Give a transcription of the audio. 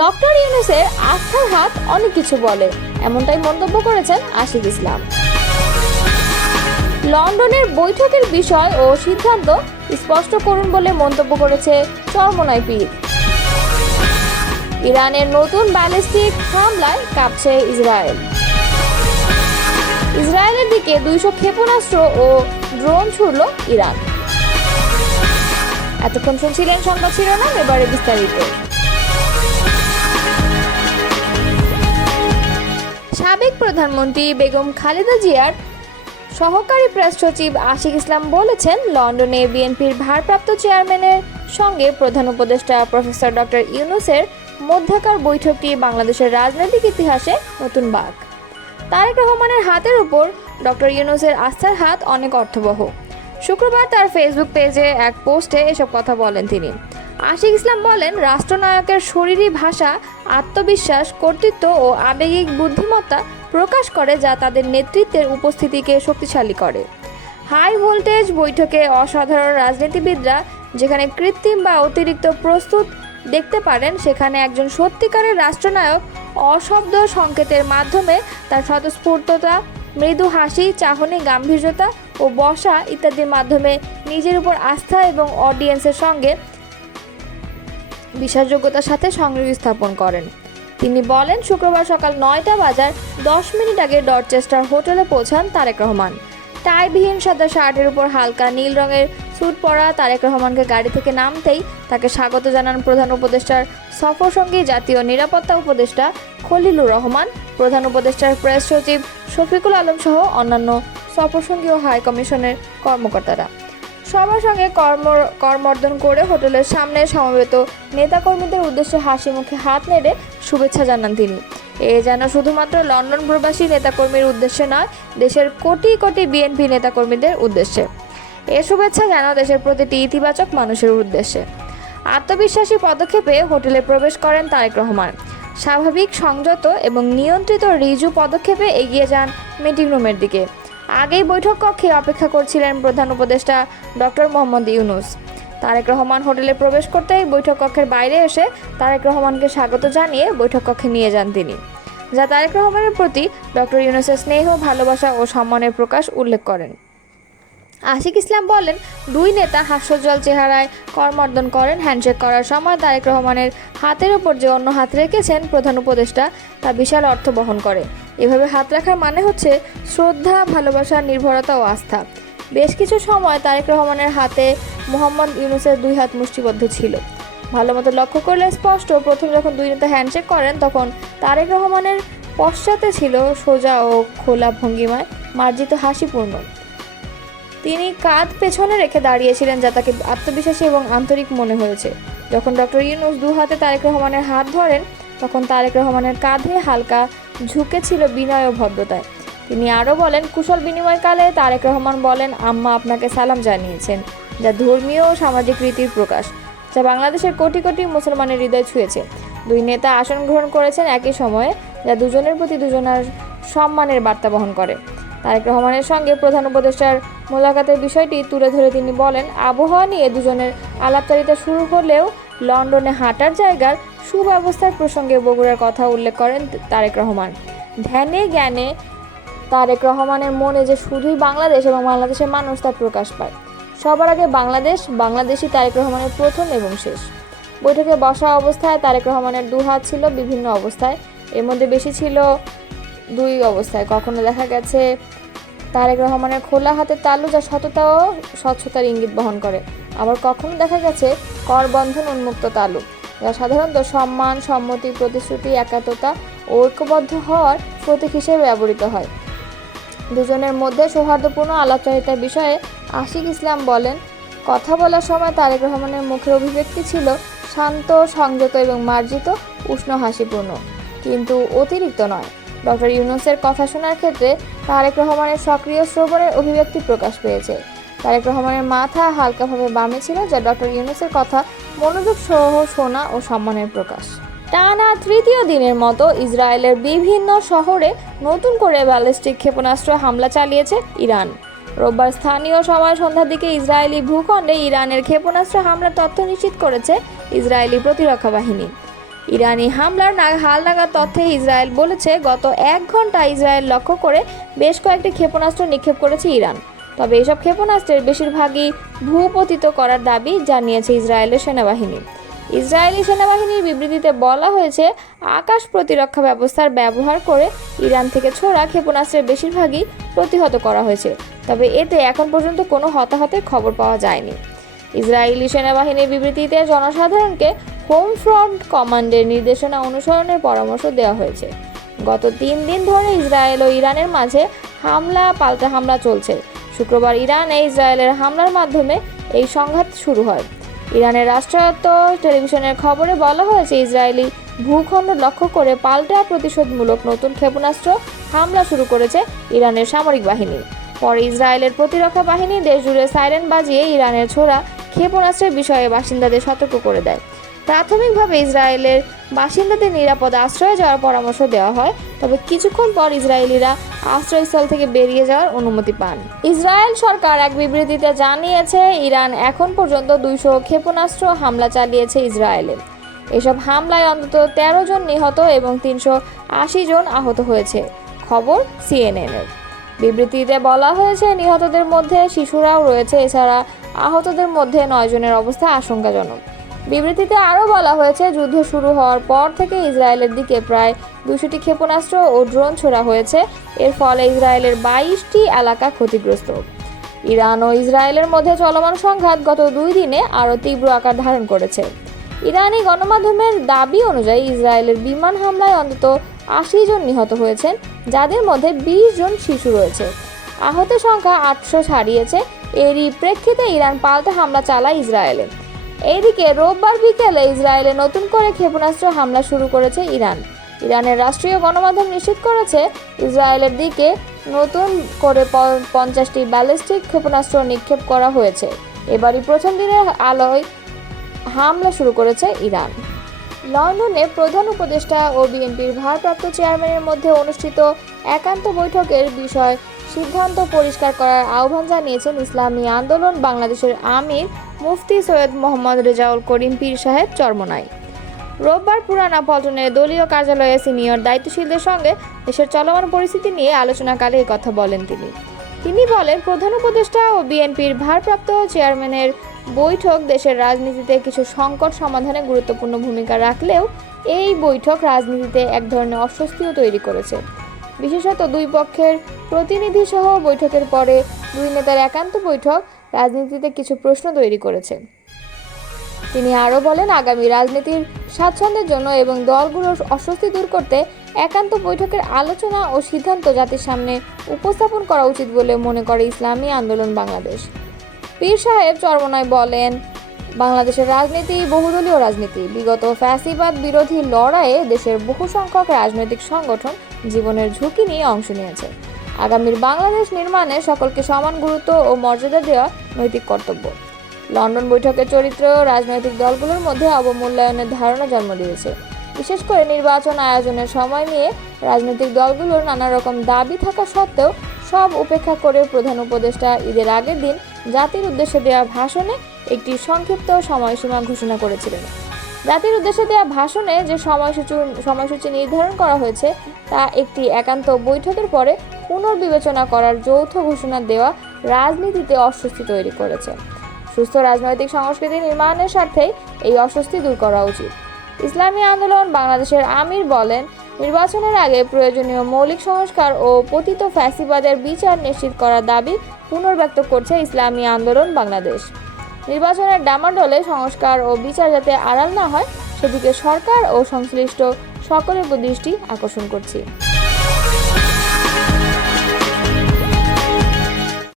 Doctor ইউনূসের আস্থার হাত অনেক কিছু বলে, এমনটাই মন্তব্য করেছেন আশিক ইসলাম। লন্ডনের বৈঠকের বিষয় ও সিদ্ধান্ত স্পষ্ট করুন বলে মন্তব্য করেছে চরমোনাই পীর। ইরানের নতুন ব্যালিস্টিক হামলায় কাঁপছে ইসরায়েল। ইসরায়েলের দিকে 200 ক্ষেপণাস্ত্র ও ড্রোন ছুড়ল ইরান। এতক্ষণ শুনছিলেন সংবাদ শিরোনাম, এবারে বিস্তারিত। সাবেক প্রধানমন্ত্রী বেগম খালেদা জিয়ার সহকারী প্রেস সচিব আশিক ইসলাম বলেছেন, লন্ডনে বিএনপির ভারপ্রাপ্ত চেয়ারম্যানের সঙ্গে প্রধান উপদেষ্টা প্রফেসর ডক্টর ইউনূসের মধ্যকার বৈঠকটি বাংলাদেশের রাজনৈতিক ইতিহাসে নতুন বাঁক। তারেক রহমানের হাতের উপর ডক্টর ইউনূসের আস্থার হাত অনেক অর্থবহ। শুক্রবার তার ফেসবুক পেজে এক পোস্টে এসব কথা বলেন তিনি। আশিক ইসলাম বলেন, রাষ্ট্রনায়কের শরীরী ভাষা আত্মবিশ্বাস, কর্তৃত্ব ও আবেগিক বুদ্ধিমত্তা প্রকাশ করে, যা তাদের নেতৃত্বের উপস্থিতিকে শক্তিশালী করে। হাই ভোল্টেজ বৈঠকে অসাধারণ রাজনীতিবিদরা যেখানে কৃত্রিম বা অতিরিক্ত প্রস্তুত দেখতে পারেন, সেখানে একজন সত্যিকারের রাষ্ট্রনায়ক অশব্দ সংকেতের মাধ্যমে তার স্বতঃস্ফূর্ততা, মৃদু হাসি, চাহনি, গাম্ভীর্যতা ও বসা ইত্যাদির মাধ্যমে নিজের উপর আস্থা এবং অডিয়েন্সের সঙ্গে বিশ্বাসযোগ্যতার সাথে সংযোগ স্থাপন করেন। তিনি বলেন, শুক্রবার সকাল 9টা বাজার 10 মিনিট আগে ডরচেস্টার হোটেলে পৌঁছান তারেক রহমান। টাইবিহীন সাদা শার্টের উপর হালকা নীল রঙের স্যুট পরা তারেক রহমানকে গাড়ি থেকে নামতেই তাকে স্বাগত জানান প্রধান উপদেষ্টার সফরসঙ্গী জাতীয় নিরাপত্তা উপদেষ্টা খলিলুর রহমান, প্রধান উপদেষ্টার প্রেস সচিব শফিকুল আলম সহ অন্যান্য সফরসঙ্গী ও হাই কমিশনের কর্মকর্তারা। সবার সঙ্গে করমর্দন করে হোটেলের সামনে সমবেত নেতাকর্মীদের উদ্দেশ্যে হাসি মুখে হাত নেড়ে শুভেচ্ছা জানান তিনি। এ যেন শুধুমাত্র লন্ডন প্রবাসী নেতাকর্মীর উদ্দেশ্যে নয়, দেশের কোটি কোটি বিএনপি নেতাকর্মীদের উদ্দেশ্যে। এ শুভেচ্ছা যেন দেশের প্রতিটি ইতিবাচক মানুষের উদ্দেশ্যে। আত্মবিশ্বাসী পদক্ষেপে হোটেলে প্রবেশ করেন তারেক রহমান। স্বাভাবিক, সংযত এবং নিয়ন্ত্রিত ঋজু পদক্ষেপে এগিয়ে যান মিটিং রুমের দিকে। আগেই বৈঠক কক্ষে অপেক্ষা করছিলেন প্রধান উপদেষ্টা ডক্টর মোহাম্মদ ইউনূস। তারেক রহমান হোটেলে প্রবেশ করতেই বৈঠক কক্ষের বাইরে এসে তারেক রহমানকে স্বাগত জানিয়ে বৈঠক কক্ষে নিয়ে যান তিনি, যা তারেক রহমানের প্রতি ডক্টর ইউনূসের স্নেহ, ভালোবাসা ও সম্মানের প্রকাশ উল্লেখ করেন। আশিক ইসলাম বলেন, দুই নেতা হাস্যোজ্জ্বল চেহারায় করমর্দন করেন। হ্যান্ডশেক করার সময় তারেক রহমানের হাতের ওপর যে অন্য হাত রেখেছেন প্রধান উপদেষ্টা, তা বিশাল অর্থ বহন করে। এভাবে হাত রাখার মানে হচ্ছে শ্রদ্ধা, ভালোবাসা, নির্ভরতা ও আস্থা। বেশ কিছু সময় তারেক রহমানের হাতে মোহাম্মদ ইউনূসের দুই হাত মুষ্টিবদ্ধ ছিল। ভালোমতো লক্ষ্য করলে স্পষ্ট, প্রথম যখন দুই নেতা হ্যান্ডশেক করেন তখন তারেক রহমানের পশ্চাতে ছিল সোজা ও খোলা ভঙ্গিমায় মার্জিত হাসিপূর্ণ। তিনি কাঁধ পেছনে রেখে দাঁড়িয়েছিলেন, যা তাকে আত্মবিশ্বাসী এবং আন্তরিক মনে হয়েছে। যখন ডক্টর ইউনূস দু হাতে তারেক রহমানের হাত ধরেন, তখন তারেক রহমানের কাঁধে হালকা ঝুঁকে ছিল বিনয় ও ভদ্রতায়। তিনি আরও বলেন, কুশল বিনিময়কালে তারেক রহমান বলেন, আম্মা আপনাকে সালাম জানিয়েছেন, যা ধর্মীয় ও সামাজিক রীতির প্রকাশ, যা বাংলাদেশের কোটি কোটি মুসলমানের হৃদয় ছুঁয়েছে। দুই নেতা আসন গ্রহণ করেছেন একই সময়ে, যা দুজনের প্রতি দুজনের সম্মানের বার্তা বহন করে। তারেক রহমানের সঙ্গে প্রধান উপদেষ্টার মোলাকাতের বিষয়টি তুলে ধরে তিনি বলেন, আবহাওয়া নিয়ে দুজনের আলাপচারিতা শুরু হলেও লন্ডনে হাঁটার জায়গার সুব্যবস্থার প্রসঙ্গে বগুড়ার কথা উল্লেখ করেন তারেক রহমান। ধ্যানে জ্ঞানে তারেক রহমানের মনে যে শুধুই বাংলাদেশ এবং বাংলাদেশের মানুষ, তা প্রকাশ পায়। সবার আগে বাংলাদেশ, বাংলাদেশই তারেক রহমানের প্রথম এবং শেষ। বৈঠকে বসা অবস্থায় তারেক রহমানের দু হাত ছিল বিভিন্ন অবস্থায়, এর মধ্যে বেশি ছিল দুই অবস্থায়। কখনো দেখা গেছে তারেক রহমানের খোলা হাতের তালু, যা সততা ও স্বচ্ছতার ইঙ্গিত বহন করে। আবার কখনো দেখা গেছে করবন্ধন উন্মুক্ত তালু, যা সাধারণত সম্মান, সম্মতি, প্রতিশ্রুতি, একাত্মতা ও ঐক্যবদ্ধ হওয়ার প্রতীক হিসেবে ব্যবহৃত হয়। দুজনের মধ্যে সৌহার্দ্যপূর্ণ আলাপচারিতার বিষয়ে আশিক ইসলাম বলেন, কথা বলার সময় তারেক রহমানের মুখের অভিব্যক্তি ছিল শান্ত, সংযত এবং মার্জিত, উষ্ণ হাসিপূর্ণ, কিন্তু অতিরিক্ত নয়। ডক্টর ইউনূসের কথা শোনার ক্ষেত্রে তারেক রহমানের সক্রিয় শ্রবণের অভিব্যক্তি প্রকাশ পেয়েছে। তারেক রহমানের মাথা হালকাভাবে বামে ছিল, যা ডক্টর ইউনূসের কথা মনোযোগ সহ শোনা ও সম্মানের প্রকাশ। টানা তৃতীয় দিনের মতো ইসরায়েলের বিভিন্ন শহরে নতুন করে ব্যালিস্টিক ক্ষেপণাস্ত্র হামলা চালিয়েছে ইরান। রোববার স্থানীয় সময় সন্ধ্যার দিকে ইসরায়েলি ভূখণ্ডে ইরানের ক্ষেপণাস্ত্র হামলার তথ্য নিশ্চিত করেছে ইসরায়েলি প্রতিরক্ষা বাহিনী। ইরানি হামলার হালনাগাদ তথ্যে ইসরায়েল বলেছে, গত 1 ঘন্টা ইসরায়েল লক্ষ্য করে বেশ কয়েকটি ক্ষেপণাস্ত্র নিক্ষেপ করেছে ইরান। তবে এসব ক্ষেপণাস্ত্রের বেশিরভাগই ভূপতিত করার দাবি জানিয়েছে ইসরায়েলের সেনাবাহিনী। ইসরায়েলি সেনাবাহিনীর বিবৃতিতে বলা হয়েছে, আকাশ প্রতিরক্ষা ব্যবস্থার ব্যবহার করে ইরান থেকে ছোড়া ক্ষেপণাস্ত্রের বেশিরভাগই প্রতিহত করা হয়েছে। তবে এতে এখন পর্যন্ত কোনো হতাহতের খবর পাওয়া যায়নি। ইসরায়েলি সেনাবাহিনীর বিবৃতিতে জনসাধারণকে হোম ফ্রন্ট কমান্ডের নির্দেশনা অনুসরণের পরামর্শ দেওয়া হয়েছে। গত 3 দিন ধরে ইসরায়েল ও ইরানের মাঝে পাল্টা হামলা চলছে। শুক্রবার ইরানে ইসরায়েলের হামলার মাধ্যমে এই সংঘাত শুরু হয়। ইরানের রাষ্ট্রায়ত্ত টেলিভিশনের খবরে বলা হয়েছে, ইসরায়েলি ভূখণ্ড লক্ষ্য করে পাল্টা প্রতিশোধমূলক নতুন ক্ষেপণাস্ত্র হামলা শুরু করেছে ইরানের সামরিক বাহিনী। পরে ইসরায়েলের প্রতিরক্ষা বাহিনী দেশজুড়ে সাইরেন বাজিয়ে ইরানের ছোড়া ক্ষেপণাস্ত্রের বিষয়ে বাসিন্দাদের সতর্ক করে দেয়। প্রাথমিকভাবে ইসরায়েলের বাসিন্দাদের নিরাপদ আশ্রয়ে যাওয়ার পরামর্শ দেওয়া হয়, তবে কিছুক্ষণ পর ইসরায়েলিরা আশ্রয়স্থল থেকে বেরিয়ে যাওয়ার অনুমতি পান। ইসরায়েল সরকার এক বিবৃতিতে জানিয়েছে, ইরান এখন পর্যন্ত 200 ক্ষেপণাস্ত্র হামলা চালিয়েছে ইসরায়েলে। এসব হামলায় অন্তত 13 জন নিহত এবং 380 জন আহত হয়েছে, খবর CNN-এর। বিবৃতিতে বলা হয়েছে, নিহতদের মধ্যে শিশুরাও রয়েছে। এছাড়া আহতদের মধ্যে 9 জনের অবস্থা আশঙ্কাজনক। বিবৃতিতে আরও বলা হয়েছে, যুদ্ধ শুরু হওয়ার পর থেকে ইসরায়েলের দিকে প্রায় 200টি ক্ষেপণাস্ত্র ও ড্রোন ছোড়া হয়েছে। এর ফলে ইসরায়েলের 22টি এলাকা ক্ষতিগ্রস্ত। ইরান ও ইসরায়েলের মধ্যে চলমান সংঘাত গত 2 দিনে আরও তীব্র আকার ধারণ করেছে। ইরানি গণমাধ্যমের দাবি অনুযায়ী ইসরায়েলের বিমান হামলায় অন্তত 80 জন নিহত হয়েছেন, যাদের মধ্যে 20 জন শিশু রয়েছে। আহতের সংখ্যা 800 ছাড়িয়েছে। এরই প্রেক্ষিতে ইরান পাল্টা হামলা চালায় ইসরায়েলে। এদিকে রোববার বিকেলে ইসরায়েলে নতুন করে ক্ষেপণাস্ত্র হামলা শুরু করেছে ইরান। ইরানের রাষ্ট্রীয় গণমাধ্যম নিশ্চিত করেছে, ইসরায়েলের দিকে নতুন করে 50টি ব্যালিস্টিক ক্ষেপণাস্ত্র নিক্ষেপ করা হয়েছে। এবারই প্রথম দিনের আলোয় হামলা শুরু করেছে ইরান। লন্ডনে প্রধান উপদেষ্টা ও বিএনপির ভারপ্রাপ্ত চেয়ারম্যানের মধ্যে অনুষ্ঠিত একান্ত বৈঠকের বিষয় সিদ্ধান্ত পরিষ্কার করার আহ্বান জানিয়েছেন ইসলামী আন্দোলন বাংলাদেশের আমির মুফতি সৈয়দ মোহাম্মদ রেজাউল করিম পীর সাহেব চরমোনাই। রোববার পুরানা পল্টনের দলীয় কার্যালয়ে সিনিয়র দায়িত্বশীলদের সঙ্গে দেশের চলমান পরিস্থিতি নিয়ে আলোচনাকালে এই কথা বলেন তিনি বলেন, প্রধান উপদেষ্টা ও বিএনপির ভারপ্রাপ্ত চেয়ারম্যানের বৈঠক দেশের রাজনীতিতে কিছু সংকট সমাধানে গুরুত্বপূর্ণ ভূমিকা রাখলেও এই বৈঠক রাজনীতিতে এক ধরনের অস্বস্তিও তৈরি করেছে। বিশেষত 2 পক্ষের প্রতিনিধি সহ বৈঠকের পরে 2 নেতার একান্ত বৈঠক রাজনীতিতে কিছু প্রশ্ন তৈরি করেছে। তিনি আরও বলেন, আগামী রাজনীতির স্বাচ্ছন্দ্যের জন্য এবং দলগুলোর অস্বস্তি দূর করতে একান্ত বৈঠকের আলোচনা ও সিদ্ধান্ত জাতির সামনে উপস্থাপন করা উচিত বলে মনে করে ইসলামী আন্দোলন বাংলাদেশ। পীর সাহেব চরমোনাই বলেন, বাংলাদেশের রাজনীতি বহুদলীয় রাজনীতি। বিগত ফ্যাসিবাদ বিরোধী লড়াইয়ে দেশের বহু সংখ্যক রাজনৈতিক সংগঠন জীবনের ঝুঁকি নিয়ে অংশ নিয়েছে। আগামীর বাংলাদেশ নির্মাণে সকলকে সমান গুরুত্ব ও মর্যাদা দেওয়া নৈতিক কর্তব্য। লন্ডন বৈঠকের চরিত্র রাজনৈতিক দলগুলোর মধ্যে অবমূল্যায়নের ধারণা জন্ম দিয়েছে। বিশেষ করে নির্বাচন আয়োজনের সময় নিয়ে রাজনৈতিক দলগুলোর নানা রকম দাবি থাকা সত্ত্বেও সব উপেক্ষা করে প্রধান উপদেষ্টা ঈদের আগের দিন জাতির উদ্দেশ্যে দেওয়া ভাষণে একটি সংক্ষিপ্ত সময়সীমা ঘোষণা করেছিলেন। জাতির উদ্দেশ্যে দেওয়া ভাষণে যে সময়সূচি নির্ধারণ করা হয়েছে তা একটি একান্ত বৈঠকের পরে পুনর্বিবেচনা করার যৌথ ঘোষণা দেওয়া রাজনীতিতে অস্বস্তি তৈরি করেছে। সুস্থ রাজনৈতিক সংস্কৃতি নির্মাণের স্বার্থেই এই অস্বস্তি দূর করা উচিত। ইসলামী আন্দোলন বাংলাদেশের আমির বলেন, নির্বাচনের আগে প্রয়োজনীয় মৌলিক সংস্কার ও পতিত ফ্যাসিবাদের বিচার নিশ্চিত করার দাবি পুনর্ব্যক্ত করছে ইসলামী আন্দোলন বাংলাদেশ। নির্বাচনের ডামাডোলে সংস্কার ও বিচার যাতে আড়াল না হয় সেদিকে সরকার ও সংশ্লিষ্ট সকলের দৃষ্টি আকর্ষণ করছি।